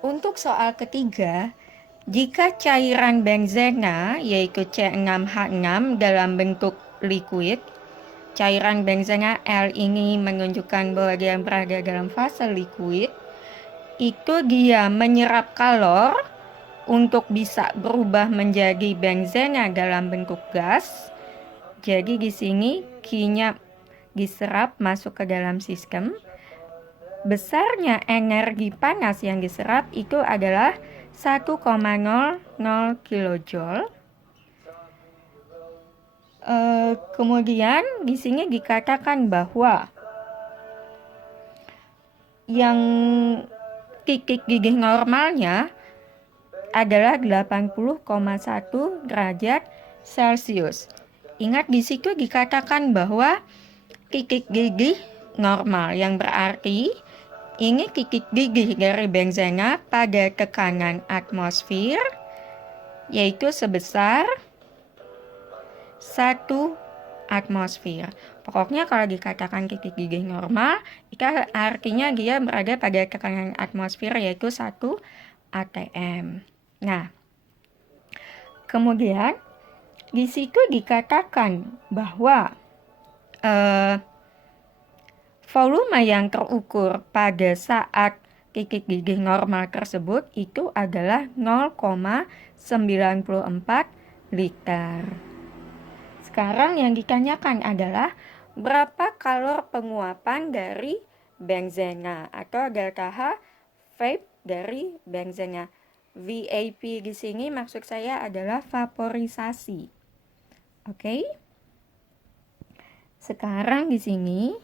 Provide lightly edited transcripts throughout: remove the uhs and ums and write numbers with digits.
Untuk soal ketiga, jika cairan benzena yaitu C6H6 dalam bentuk liquid, cairan benzena L ini menunjukkan bahwa dia berada dalam fase liquid, itu dia menyerap kalor untuk bisa berubah menjadi benzena dalam bentuk gas. Jadi di sini Q-nya diserap masuk ke dalam sistem. Besarnya energi panas yang diserap itu adalah 1,00 kilojoule. Kemudian di sini dikatakan bahwa yang titik gigih normalnya adalah 80,1 derajat Celcius. Ingat di situ dikatakan bahwa titik gigih normal, yang berarti ini titik gigih dari benzena pada tekanan atmosfer yaitu sebesar 1 atmosfer. Pokoknya kalau dikatakan titik gigih normal, itu artinya dia berada pada tekanan atmosfer yaitu 1 atm. Nah, kemudian di situ dikatakan bahwa volume yang terukur pada saat titik gigih normal tersebut itu adalah 0,94 liter. Sekarang yang ditanyakan adalah berapa kalor penguapan dari benzena atau delta H vape dari benzena. VAP di sini maksud saya adalah vaporisasi. Oke. Sekarang di sini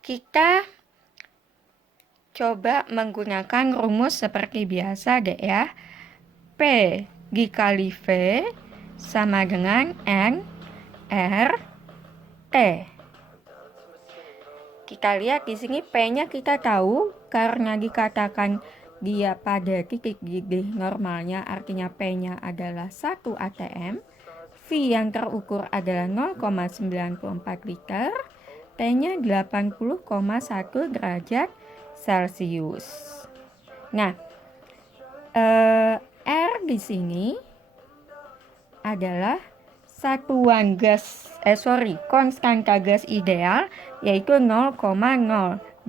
kita coba menggunakan rumus seperti biasa deh ya. P dikali V sama dengan N R T. Kita lihat di sini P-nya kita tahu karena dikatakan dia pada titik gigih normalnya, artinya P-nya adalah 1 atm. V yang terukur adalah 0,94 liter. T-nya 80,1 derajat Celcius. Nah, R di sini adalah konstanta gas ideal yaitu 0,082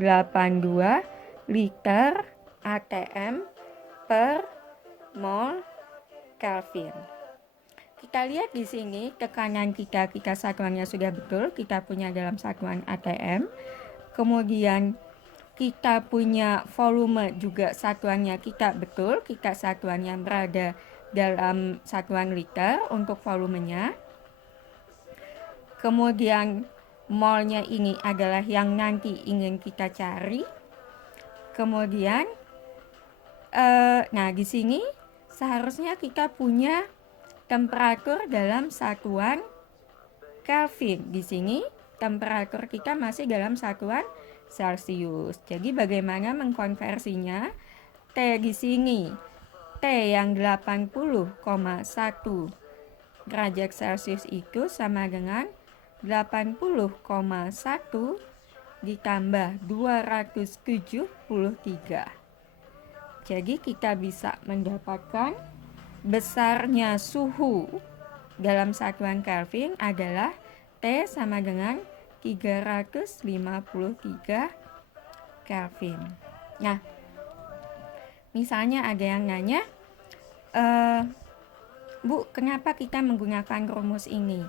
liter atm per mol Kelvin. Kita lihat di sini tekanan kita satuannya sudah betul, kita punya dalam satuan atm. Kemudian kita punya volume juga satuannya kita betul, kita satuannya berada dalam satuan liter untuk volumenya. Kemudian molnya ini adalah yang nanti ingin kita cari. Kemudian nah di sini seharusnya kita punya temperatur dalam satuan Kelvin. Di sini temperatur kita masih dalam satuan Celcius. Jadi bagaimana mengkonversinya? T di sini, T yang 80,1 derajat Celcius itu sama dengan 80,1 ditambah 273. Jadi kita bisa mendapatkan besarnya suhu dalam satuan Kelvin adalah T sama dengan 353 Kelvin. Nah, misalnya ada yang nanya, Bu, kenapa kita menggunakan rumus ini?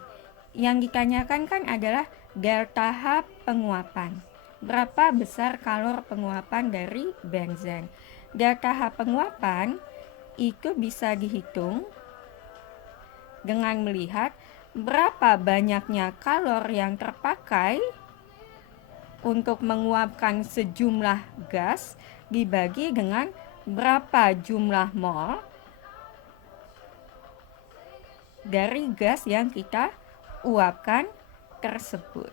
Yang ditanyakan kan adalah delta H penguapan. Berapa besar kalor penguapan dari benzen? Delta H penguapan itu bisa dihitung dengan melihat berapa banyaknya kalor yang terpakai untuk menguapkan sejumlah gas dibagi dengan berapa jumlah mol dari gas yang kita uapkan tersebut.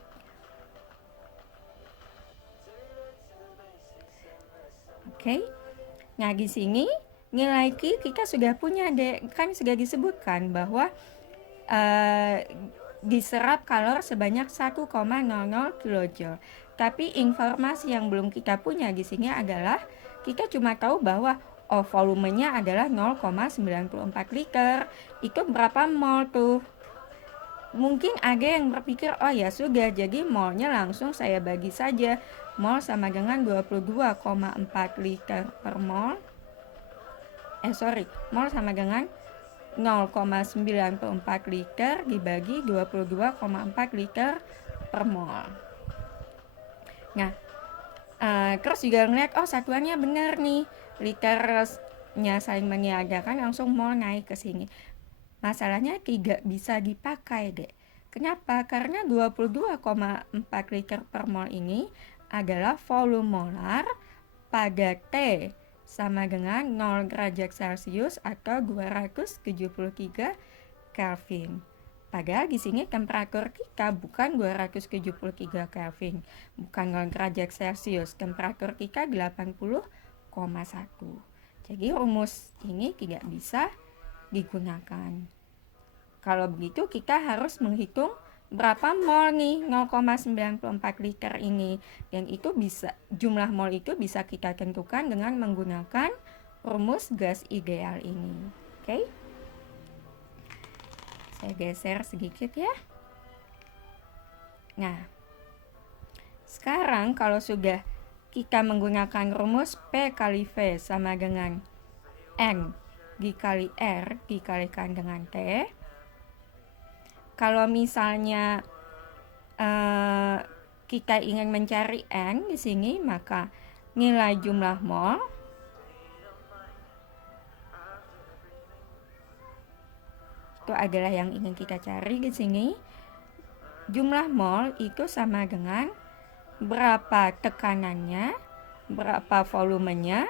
Oke. Nah, di sini nilai Q kita sudah punya, kan sudah disebutkan bahwa diserap kalor sebanyak 1,00 kJ. Tapi informasi yang belum kita punya di sini adalah kita cuma tahu bahwa volumenya adalah 0,94 liter. Itu berapa mol tuh? Mungkin ada yang berpikir, oh ya sudah, jadi molnya langsung saya bagi saja. Mol sama dengan 22,4 liter per mol. Mol sama dengan 0,94 liter dibagi 22,4 liter per mol. Nah, terus juga ngeliat, oh satuannya benar nih, liternya saling meniadakan, langsung mol naik ke sini. Masalahnya tidak bisa dipakai deh. Kenapa? Karena 22,4 liter per mol ini adalah volume molar pada T sama dengan 0 derajat Celcius atau 273 Kelvin. Padahal di sini temperatur kita bukan 273 Kelvin, bukan 0 derajat Celcius. Temperatur kita 80,1. Jadi rumus ini tidak bisa digunakan. Kalau begitu kita harus menghitung berapa mol nih 0,94 liter ini, dan itu bisa, jumlah mol itu bisa kita tentukan dengan menggunakan rumus gas ideal ini. Oke? Saya geser sedikit ya. Nah, sekarang kalau sudah kita menggunakan rumus P kali V sama dengan N dikali R dikalikan dengan T. Kalau misalnya kita ingin mencari N di sini, maka nilai jumlah mol itu adalah yang ingin kita cari di sini. Jumlah mol itu sama dengan berapa tekanannya, berapa volumenya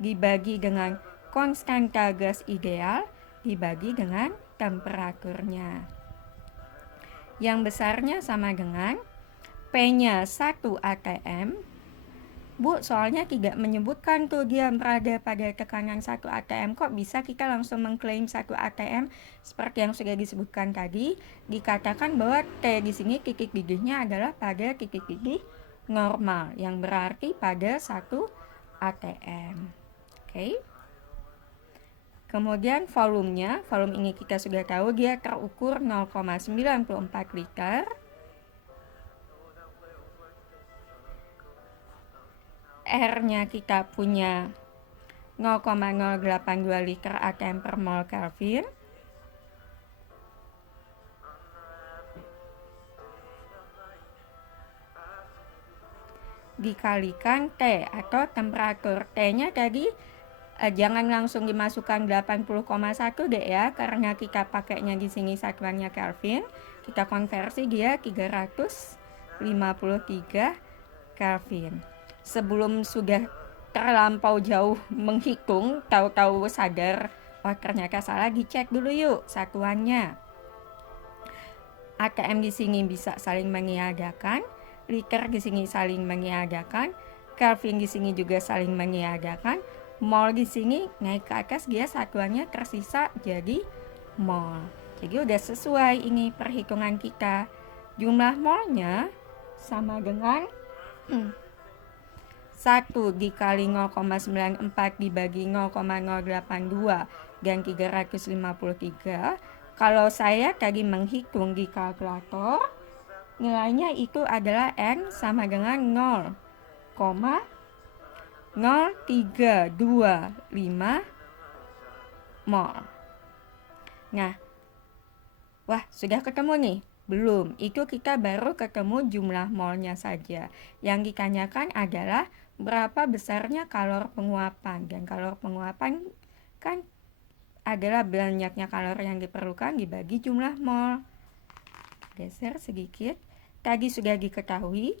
dibagi dengan konstanta gas ideal dibagi dengan temperaturnya. Yang besarnya sama dengan P-nya 1 atm. Bu, soalnya tidak menyebutkan tuh dia berada pada tekanan 1 atm. Kok bisa kita langsung mengklaim 1 atm? Seperti yang sudah disebutkan tadi, dikatakan bahwa T di sini titik didihnya adalah pada titik didih normal, yang berarti pada 1 atm. Oke. Kemudian volumenya, volume ini kita sudah tahu dia terukur 0,94 liter. R-nya kita punya 0,082 liter atm per mol Kelvin. Dikalikan T atau temperatur. T-nya tadi jangan langsung dimasukkan 80,1 deh ya, karena kita pakainya di sini satuannya Kelvin. Kita konversi dia 353 Kelvin. Sebelum sudah terlampau jauh menghitung, tahu-tahu sadar, oh ternyata salah, dicek dulu yuk satuannya. ATM di sini bisa saling meniadakan, liter di sini saling meniadakan, Kelvin di sini juga saling meniadakan, mol di sini naik ke atas dia satuannya tersisa jadi mol. Jadi udah sesuai ini perhitungan kita. Jumlah molnya sama dengan 1 dikali 0,94 dibagi 0,082 dan 353. Kalau saya tadi menghitung di kalkulator, nilainya itu adalah N sama dengan 0,0325 mol. Nah, wah sudah ketemu nih? Belum, itu kita baru ketemu jumlah molnya saja. Yang ditanyakan adalah berapa besarnya kalor penguapan, dan kalor penguapan kan adalah banyaknya kalor yang diperlukan dibagi jumlah mol. Geser sedikit. Tadi sudah diketahui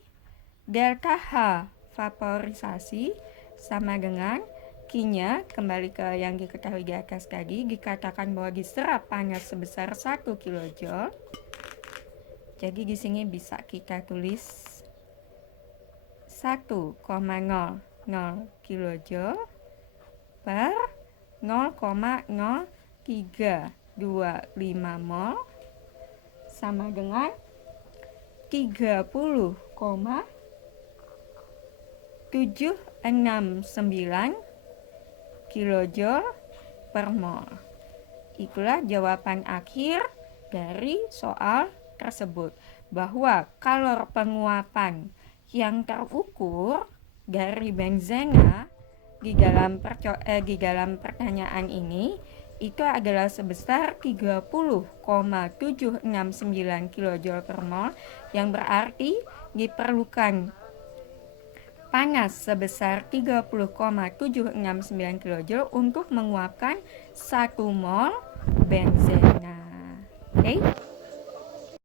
delta H vaporisasi sama dengan Q-nya, kembali ke yang diketahui di atas tadi, dikatakan bahwa diserap panas sebesar 1 kJ. Jadi di sini bisa kita tulis 1,00 kJ per 0,0325 mol sama dengan 30,769 kilojoule per mol. Itulah jawaban akhir dari soal tersebut, bahwa kalor penguapan yang terukur dari benzena di dalam pertanyaan ini itu adalah sebesar 30,769 kilojoule per mol, yang berarti diperlukan panas sebesar 30,769 kilojoule untuk menguapkan 1 mol benzen.